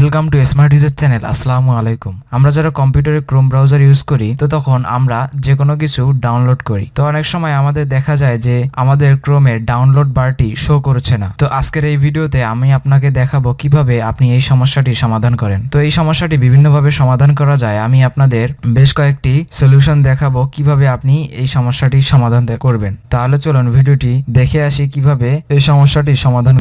Welcome to smart user channel. আসসালামু আলাইকুম। আমরা যারা কম্পিউটারে ক্রোম ব্রাউজার ইউজ করি তো তখন আমরা যে কোনো কিছু ডাউনলোড করি, তো অনেক সময় আমাদের দেখা যায় যে আমাদের ক্রোমের ডাউনলোড বারটি শো করছে না। তো আজকের এই ভিডিওতে আমি আপনাকে দেখাবো কিভাবে আপনি এই সমস্যাটি সমাধান করেন। তো এই সমস্যাটি বিভিন্নভাবে সমাধান করা যায়। আমি আপনাদের বেশ কয়েকটি সলিউশন দেখাবো কিভাবে আপনি এই সমস্যাটি সমাধান করবেন। তাহলে চলুন ভিডিওটি দেখে আসি কিভাবে এই সমস্যাটি সমাধান